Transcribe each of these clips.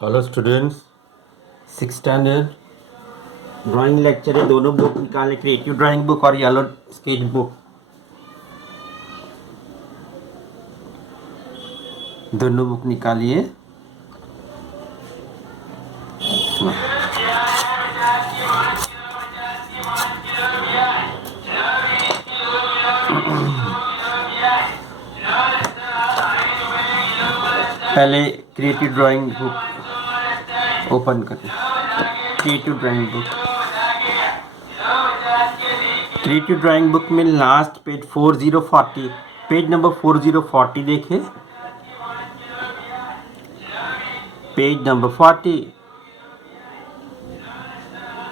Hello students, six standard drawing lecture है। दोनों book निकाले, क्रिएटिव ड्राइंग बुक और येलो स्केच बुक। दोनों बुक निकालिए। पहले क्रिएटिव ड्राइंग बुक ओपन करें। Creative drawing book, creative drawing book में लास्ट पेज 4040, पेज नंबर 4040 देखें। Page number 40,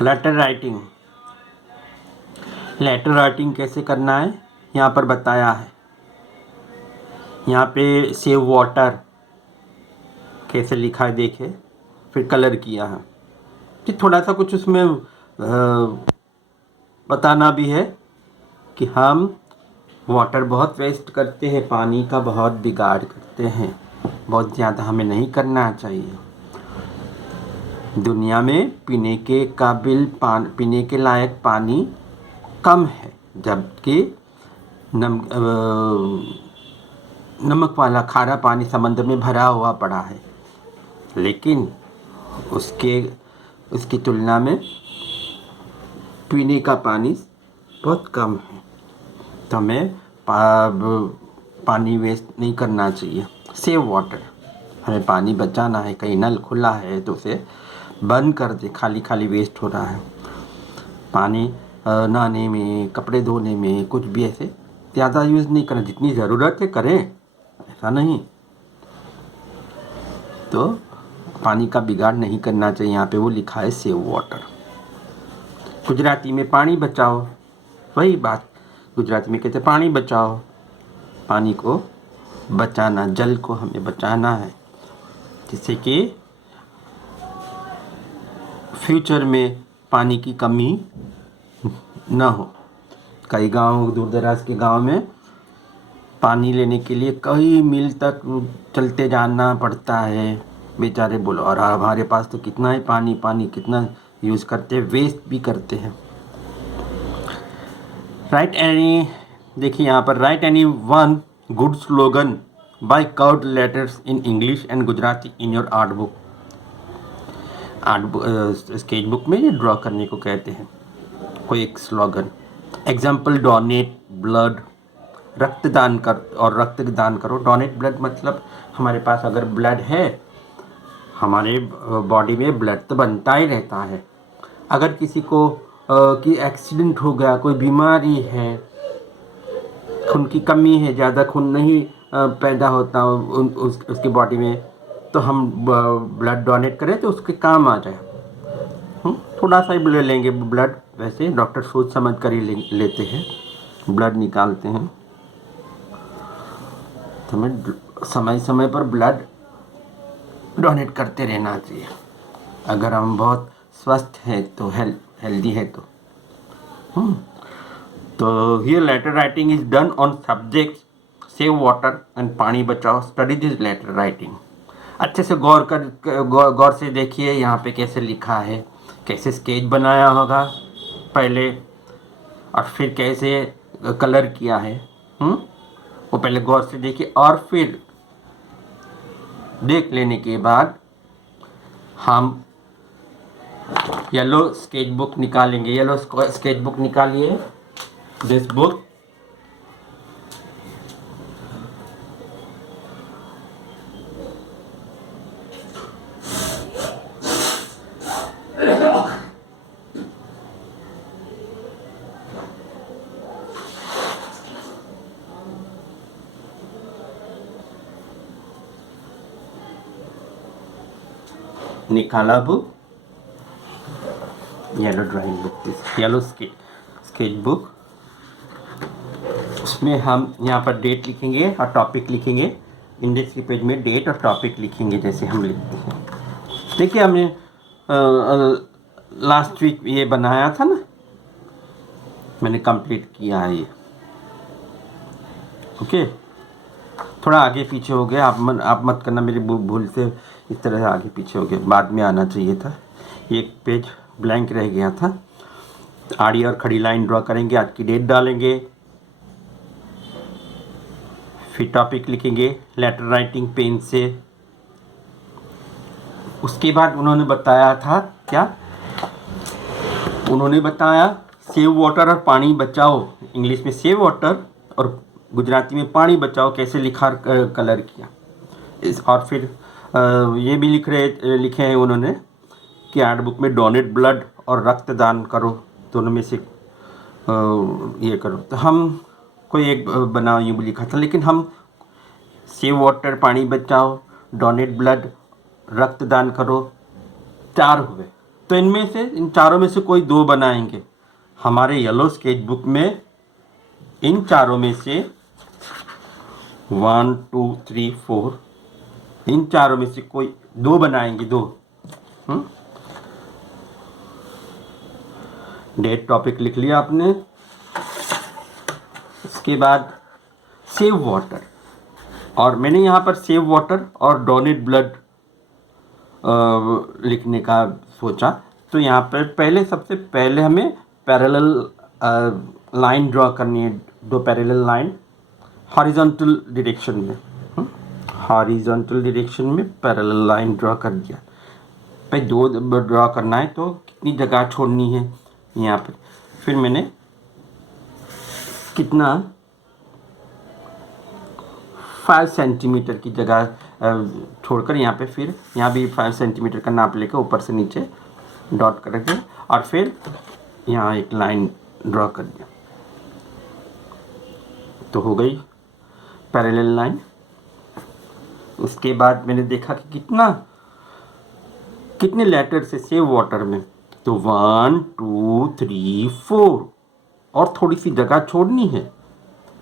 letter writing. Letter writing कैसे करना है यहाँ पर बताया है। यहाँ पे सेव वाटर कैसे लिखा है देखे, फिर कलर किया है। फिर थोड़ा सा कुछ उसमें बताना भी है कि हम वाटर बहुत वेस्ट करते हैं, पानी का बहुत बिगाड़ करते हैं, बहुत ज़्यादा हमें नहीं करना चाहिए। दुनिया में पीने के काबिल पीने के लायक पानी कम है, जबकि नमक वाला खारा पानी समंदर में भरा हुआ पड़ा है, लेकिन उसकी तुलना में पीने का पानी बहुत कम है। तो हमें पानी वेस्ट नहीं करना चाहिए। सेव वाटर, हमें पानी बचाना है। कहीं नल खुला है तो उसे बंद कर दे, खाली खाली वेस्ट हो रहा है पानी। नहाने में, कपड़े धोने में, कुछ भी ऐसे ज़्यादा यूज़ नहीं करना। जितनी ज़रूरत है करें, ऐसा नहीं। तो पानी का बिगाड़ नहीं करना चाहिए। यहाँ पे वो लिखा है सेव वाटर। गुजराती में पानी बचाओ, वही बात गुजराती में कहते पानी बचाओ। पानी को बचाना, जल को हमें बचाना है, जिससे कि फ्यूचर में पानी की कमी न हो। कई गांव, दूर दराज के गांव में पानी लेने के लिए कई मील तक चलते जाना पड़ता है बेचारे। बोलो, और हमारे पास तो कितना है पानी कितना यूज़ करते हैं, वेस्ट भी करते हैं। राइट एनी, देखिए यहाँ पर, write any one good slogan by curved letters in English and Gujarati in your art book. Sketch book में ये ड्रॉ करने को कहते हैं कोई एक स्लोगन। एग्जाम्पल, डोनेट ब्लड, रक्तदान कर और रक्तदान करो। डोनेट ब्लड मतलब हमारे पास अगर ब्लड है, हमारे बॉडी में ब्लड तो बनता ही रहता है। अगर किसी को कि एक्सीडेंट हो गया, कोई बीमारी है, खून की कमी है, ज़्यादा खून नहीं पैदा होता उसकी बॉडी में, तो हम ब्लड डोनेट करें तो उसके काम आ जाए। थोड़ा सा ही ले लेंगे ब्लड, वैसे डॉक्टर सोच समझ कर ही लेते हैं, ब्लड निकालते हैं। तो हमें समय समय पर ब्लड डोनेट करते रहना चाहिए। अगर हम बहुत स्वस्थ हैं तो हेल्दी है तो here letter writing is done on subject save water and पानी बचाओ। Study this letter writing. अच्छे से गौर से देखिए यहाँ पे कैसे लिखा है, कैसे स्केच बनाया होगा पहले, और फिर कैसे कलर किया है। वो पहले गौर से देखिए, और फिर देख लेने के बाद हम येलो स्केच बुक निकालेंगे। येलो स्केच बुक निकालिए, दिस बुक। निकाला book, yellow drawing book, yellow sketch book. उसमें हम यहाँ पर डेट लिखेंगे और टॉपिक लिखेंगे। इंडेक्स के पेज में डेट और टॉपिक लिखेंगे जैसे हम लिखते हैं। देखिए, हमने लास्ट वीक ये बनाया था ना, मैंने कंप्लीट किया है ये। ओके, थोड़ा आगे पीछे हो गया, आप मत करना, मेरी भूल से इस तरह से आगे पीछे हो गया, बाद में आना चाहिए था, एक पेज ब्लैंक रह गया था। आड़ी और खड़ी लाइन ड्रॉ करेंगे, आज की डेट डालेंगे, फिर टॉपिक लिखेंगे लेटर राइटिंग पेन से। उसके बाद उन्होंने बताया था क्या, उन्होंने बताया सेव वाटर और पानी बचाओ, इंग्लिश में सेव वाटर और गुजराती में पानी बचाओ कैसे लिखा, कलर किया इस। और फिर ये भी लिखे हैं उन्होंने कि आर्ट बुक में डोनेट ब्लड और रक्तदान करो, दोनों में से ये करो। तो हम कोई एक बनाओ यूँ भी लिखा था, लेकिन हम सेव वाटर पानी बचाओ, डोनेट ब्लड, रक्तदान करो, 4 हुए। तो इनमें से, इन चारों में से कोई 2 बनाएंगे। हमारे येलो स्केच बुक में इन चारों में से 1 2 3 4, इन चारों में से कोई 2 बनाएंगे, 2। डेट टॉपिक लिख लिया आपने। उसके बाद सेव वाटर, और मैंने यहाँ पर सेव वाटर और डोनेट ब्लड लिखने का सोचा। तो यहाँ पर पहले, सबसे पहले हमें पैरेलल लाइन ड्रॉ करनी है, 2 पैरेलल लाइन हॉरिजॉन्टल डायरेक्शन में, हॉरिजॉन्टल डायरेक्शन में पैरेलल लाइन ड्रॉ कर दिया। पे 2 ड्रॉ करना है तो कितनी जगह छोड़नी है यहाँ पे, फिर मैंने कितना 5 सेंटीमीटर की जगह छोड़कर यहाँ पे, फिर यहाँ भी 5 सेंटीमीटर का नाप लेकर ऊपर से नीचे डॉट करके, और फिर यहाँ एक लाइन ड्रॉ कर दिया, तो हो गई पैरेलल लाइन। उसके बाद मैंने देखा कि कितने लेटर से सेव वाटर में, तो 1 2 3 4, और थोड़ी सी जगह छोड़नी है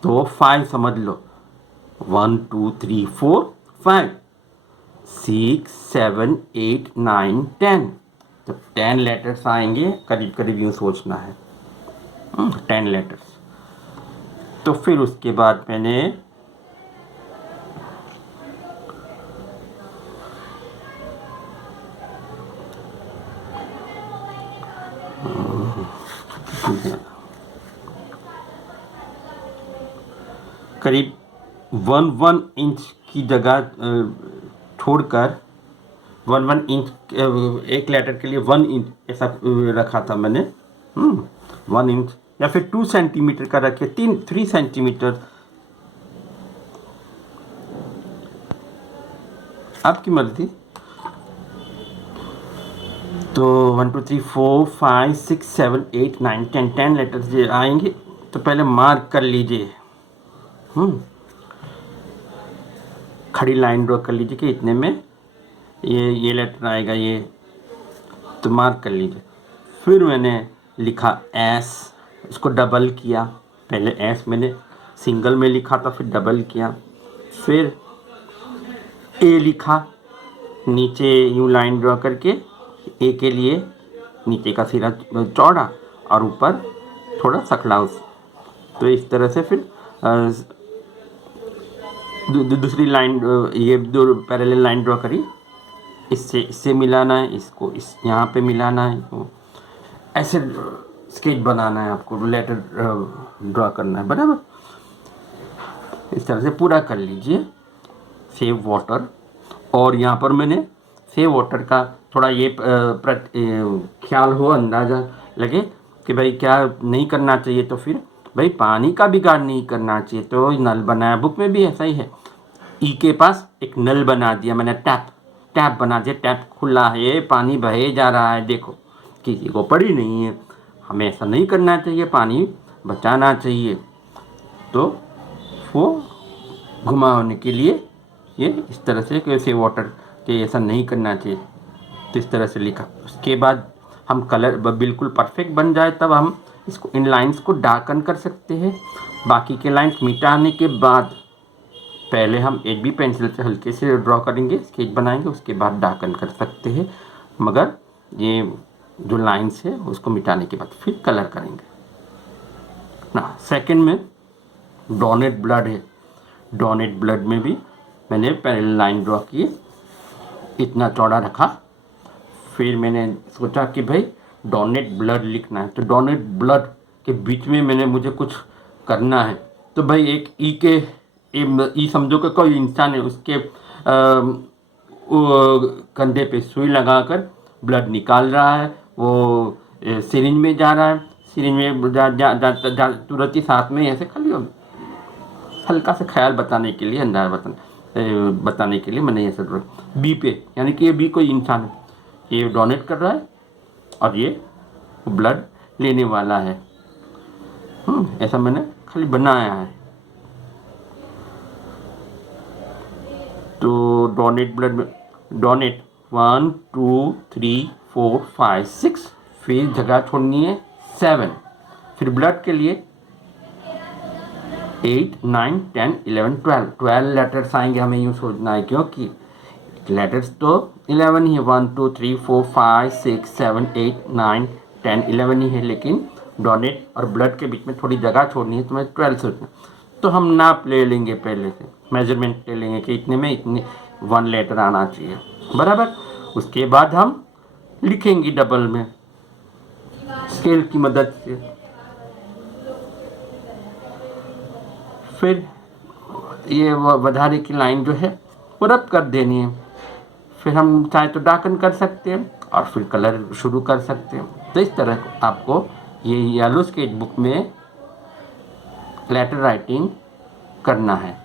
तो 5 समझ लो, 1 2 3 4 5 6 7 8 9 10, तो 10 लेटर्स आएंगे, करीब करीब यूँ सोचना है, 10 लेटर्स। तो फिर उसके बाद मैंने करीब 1 इंच की जगह छोड़कर, 1 इंच, एक लेटर के लिए 1 इंच ऐसा रखा था मैंने, 1 इंच, या फिर 2 सेंटीमीटर का रखे, 3 सेंटीमीटर, आपकी मर्जी। तो 1 2 3 4 5 6 7 8 9 10, 10 लेटर्स ये आएंगे, तो पहले मार्क कर लीजिए, खड़ी लाइन ड्रॉ कर लीजिए कि इतने में ये लेटर आएगा, ये तो मार्क कर लीजिए। फिर मैंने लिखा एस, उसको डबल किया, पहले एस मैंने सिंगल में लिखा था, फिर डबल किया, फिर ए लिखा, नीचे यूँ लाइन ड्रॉ करके, ए के लिए नीचे का सिरा चौड़ा और ऊपर थोड़ा सकला उस, तो इस तरह से फिर दूसरी लाइन, ये 2 पैरेलल लाइन ड्रॉ करी, इससे मिलाना है, इसको इस यहाँ पे मिलाना है, तो ऐसे स्केच बनाना है आपको, लेटर ड्रॉ करना है, बराबर। इस तरह से पूरा कर लीजिए सेव वाटर। और यहाँ पर मैंने सेव वाटर का थोड़ा ये ख्याल हो, अंदाज़ा लगे कि भाई क्या नहीं करना चाहिए, तो फिर भाई पानी का बिगाड़ नहीं करना चाहिए, तो नल बनाया, बुक में भी ऐसा ही है, ई के पास एक नल बना दिया मैंने, टैप बना दिया, टैप खुला है, पानी बहे जा रहा है, देखो किसी को पड़ी नहीं है, हमें ऐसा नहीं करना चाहिए, पानी बचाना चाहिए। तो वो घुमा होने के लिए ये इस तरह से कैसे वाटर के ऐसा नहीं करना चाहिए, तो इस तरह से लिखा। उसके बाद हम कलर बिल्कुल परफेक्ट बन जाए तब हम इसको, इन लाइंस को डार्कन कर सकते हैं। बाकी के लाइंस मिटाने के बाद पहले हम HB पेंसिल से हल्के से ड्रॉ करेंगे, स्केच बनाएंगे, उसके बाद डार्कन कर सकते हैं, मगर ये जो लाइंस है उसको मिटाने के बाद फिर कलर करेंगे ना। सेकंड में डोनेट ब्लड है, डोनेट ब्लड में भी मैंने पैरेलल लाइन ड्रॉ की, इतना चौड़ा रखा। फिर मैंने सोचा कि भाई डोनेट ब्लड लिखना है, तो डोनेट ब्लड के बीच में मैंने मुझे कुछ करना है। तो भाई एक ई समझो कि कोई इंसान है, उसके कंधे पे सुई लगाकर ब्लड निकाल रहा है, वो सिरिंज में जा रहा है, सिरिंज में तुरंत ही साथ में ऐसे खाली हल्का सा ख्याल बताने के लिए, अंदाज बताने के लिए मैंने ऐसा ड्रॉ बी पे, यानी कि ये बी कोई इंसान है, ये डोनेट कर रहा है और ये ब्लड लेने वाला है। ऐसा मैंने खाली बनाया है। तो डोनेट ब्लड में डोनेट 1 2 3 4 5 6, फिर जगह छोड़नी है 7, फिर ब्लड के लिए 8 9 10 11 12 12 लेटर्स आएंगे, हमें यूँ सोचना है क्योंकि लेटर्स तो 11 ही है, 1 2 3 4 5 6 7 8 9 10 11 ही है, लेकिन डोनेट और ब्लड के बीच में थोड़ी जगह छोड़नी है, तो मैं 12 सोचना। तो हम नाप ले लेंगे, पहले से मेजरमेंट ले लेंगे कि इतने में इतने 1 लेटर आना चाहिए, बराबर। उसके बाद हम लिखेंगे डबल में स्केल की मदद से। फिर ये વધાरे की लाइन जो है वो रब कर देनी है। फिर हम चाहे तो डाकन कर सकते हैं और फिर कलर शुरू कर सकते हैं। तो इस तरह आपको ये येलो स्केच बुक में लेटर राइटिंग करना है।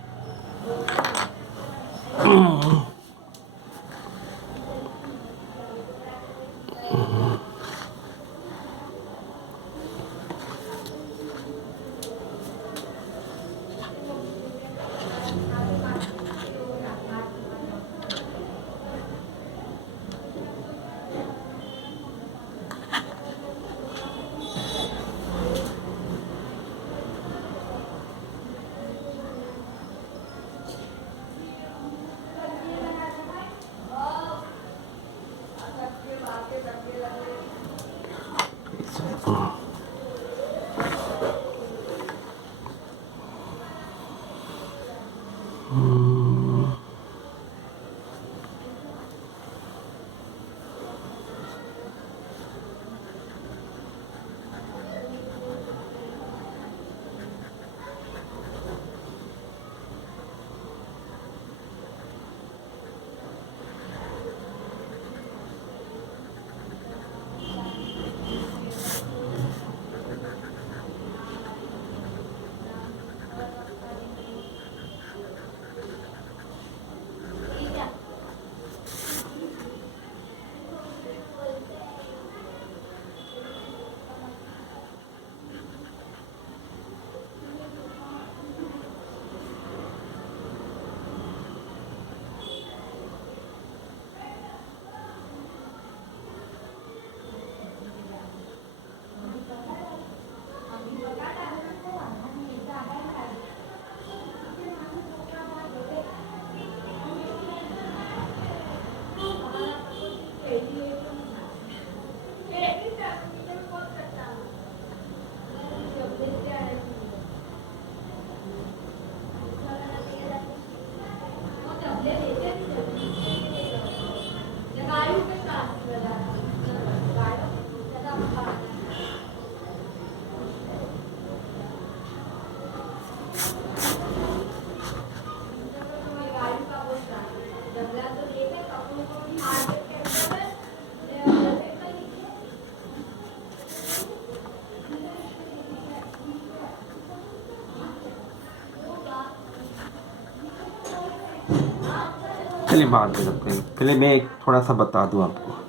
चलिए बाद में रखते हैं, पहले मैं एक थोड़ा सा बता दूं आपको।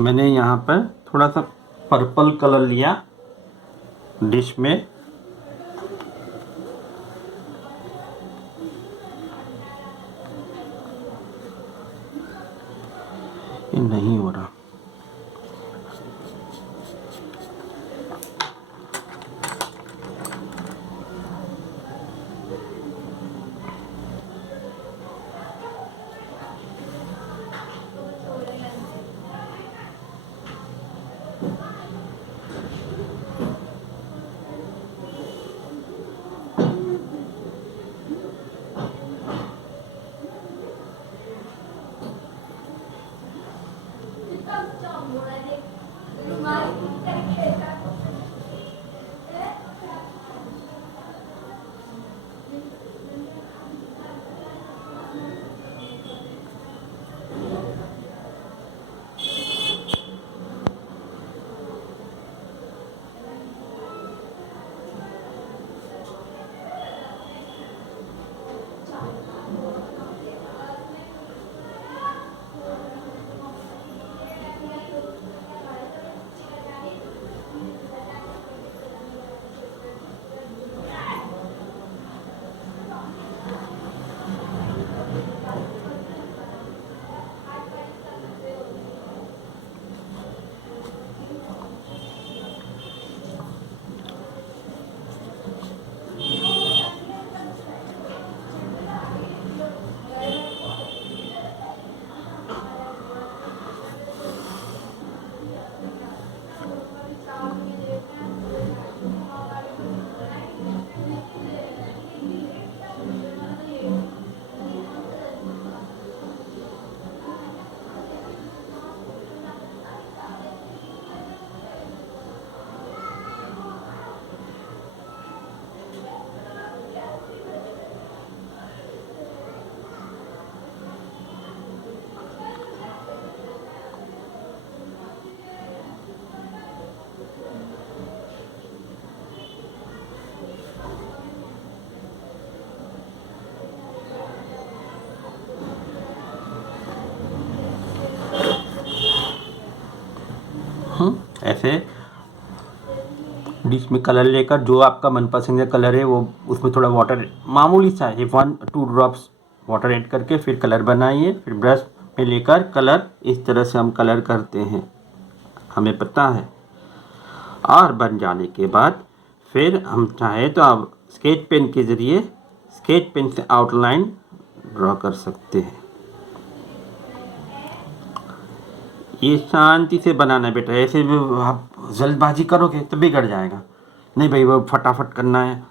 मैंने यहाँ पर थोड़ा सा पर्पल कलर लिया डिश में, ये नहीं हो रहा। ऐसे डिश में कलर लेकर जो आपका मनपसंद कलर है वो उसमें थोड़ा वाटर मामूली सा है 1-2 ड्रॉप्स वाटर ऐड करके फिर कलर बनाइए। फिर ब्रश में लेकर कलर इस तरह से हम कलर करते हैं, हमें पता है। और बन जाने के बाद फिर हम चाहे तो आप स्केच पेन के ज़रिए स्केच पेन से आउटलाइन ड्रॉ कर सकते हैं। ये शांति से बनाना बेटा, ऐसे भी आप जल्दबाजी करोगे तो बिगड़ जाएगा। नहीं भाई वो फटाफट करना है,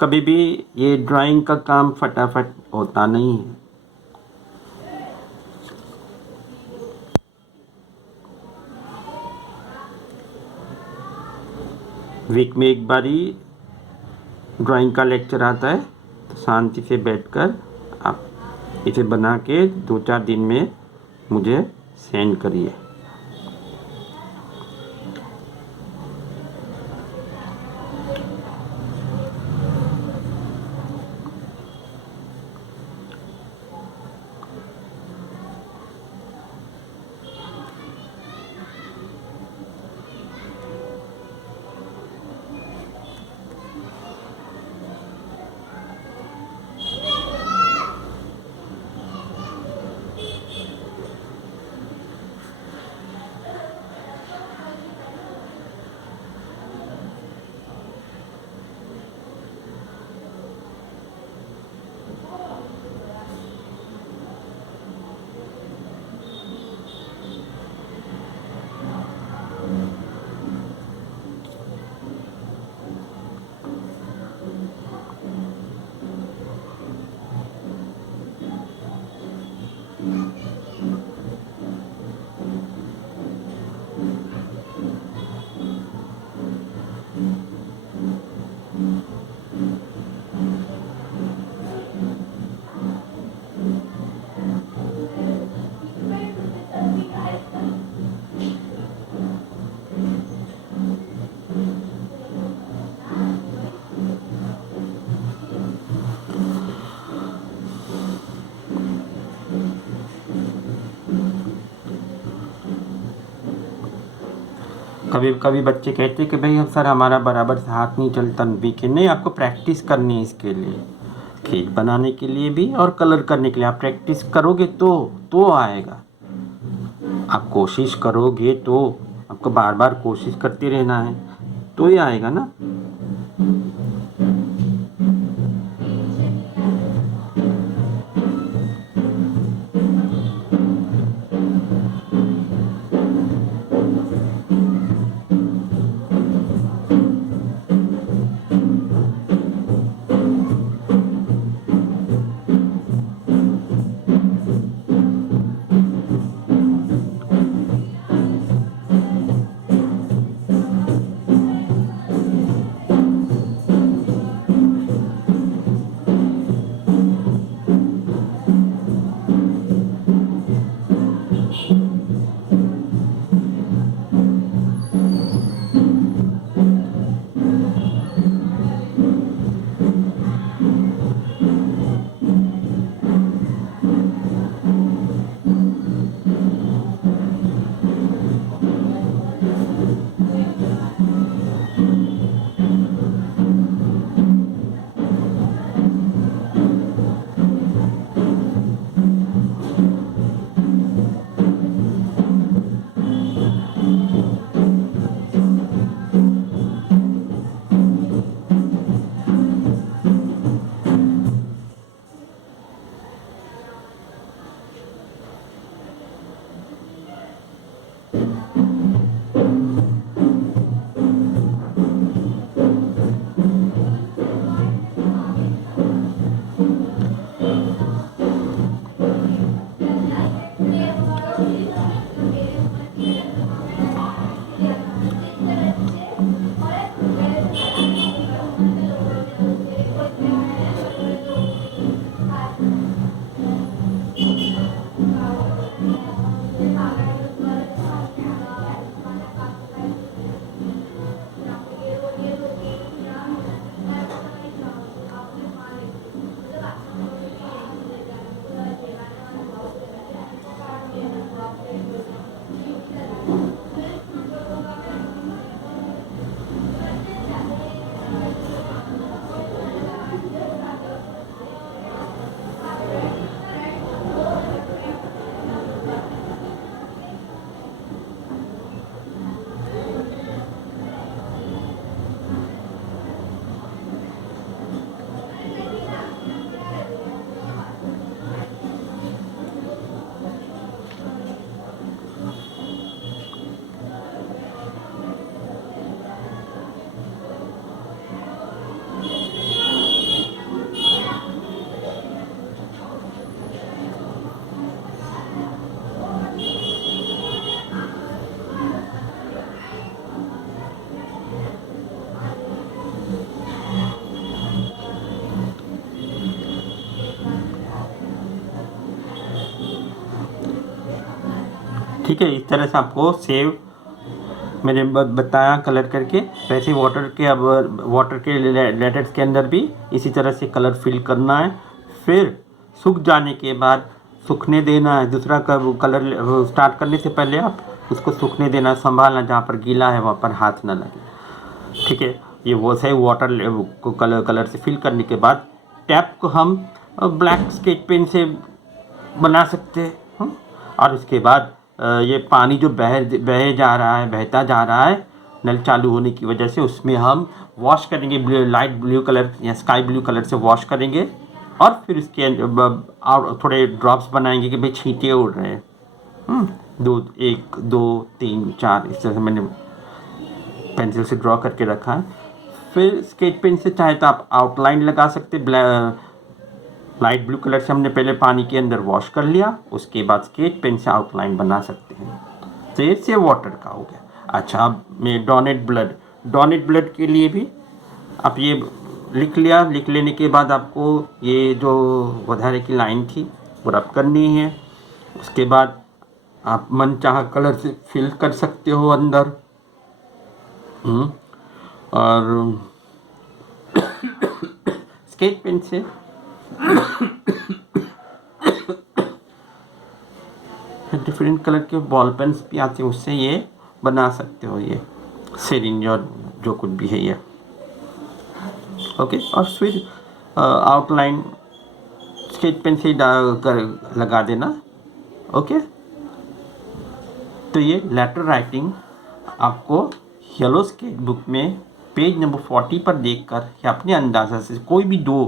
कभी भी ये ड्राइंग का काम फटाफट होता नहीं है। वीक में एक बारी ड्राइंग का लेक्चर आता है, तो शांति से बैठकर आप इसे बना के 2-4 दिन में मुझे सेंड करिए। कभी कभी बच्चे कहते हैं कि भाई सर हमारा बराबर से हाथ नहीं चलता वीक है। नहीं, आपको प्रैक्टिस करनी है इसके लिए, खीर बनाने के लिए भी और कलर करने के लिए। आप प्रैक्टिस करोगे तो आएगा। आप कोशिश करोगे तो, आपको बार बार कोशिश करते रहना है तो ही आएगा ना। ठीक है, इस तरह से आपको सेव मैंने बताया कलर करके, वैसे वाटर के अब वाटर के लेटर्स के अंदर भी इसी तरह से कलर फिल करना है। फिर सूख जाने के बाद सूखने देना है। दूसरा कलर स्टार्ट करने से पहले आप उसको सूखने देना, संभालना, जहाँ पर गीला है वहाँ पर हाथ ना लगे। ठीक है, ये वो सही वाटर को कलर से फिल करने के बाद टैप को हम ब्लैक स्केच पेन से बना सकते हैं। और उसके बाद ये पानी जो बहे जा रहा है, बहता जा रहा है नल चालू होने की वजह से, उसमें हम वॉश करेंगे, लाइट ब्लू कलर या स्काई ब्लू कलर से वॉश करेंगे। और फिर इसके और थोड़े ड्रॉप्स बनाएंगे कि भाई छींटे उड़ रहे हैं। 1 2 3 4 इस तरह से मैंने पेंसिल से ड्रॉ करके रखा है। फिर स्केच पेन से चाहे तो आप आउटलाइन लगा सकते। लाइट ब्लू कलर से हमने पहले पानी के अंदर वॉश कर लिया, उसके बाद स्केच पेन से आउटलाइन बना सकते हैं। तो ये से वाटर का हो गया। अच्छा, अब मैं डॉनेट ब्लड के लिए भी आप ये लिख लिया। लिख लेने के बाद आपको ये जो वधारे की लाइन थी वो रब करनी है। उसके बाद आप मन चाह कलर से फिल कर सकते हो अंदर। और स्केच पेन से डिफरेंट कलर के बॉल पेन्स भी आते हैं, उससे ये बना सकते हो। ये सिरिंज और जो कुछ भी है ये, ओके। और फिर आउटलाइन स्केच पेन से ही लगा देना, ओके। तो ये लेटर राइटिंग आपको येलो स्केच बुक में पेज नंबर 40 पर देखकर या अपने अंदाज़ा से कोई भी दो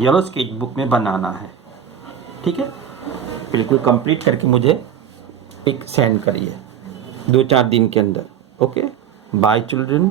येलो स्केच बुक में बनाना है, ठीक है। बिल्कुल कंप्लीट करके मुझे एक सेंड करिए 2-4 दिन के अंदर, ओके। Bye children.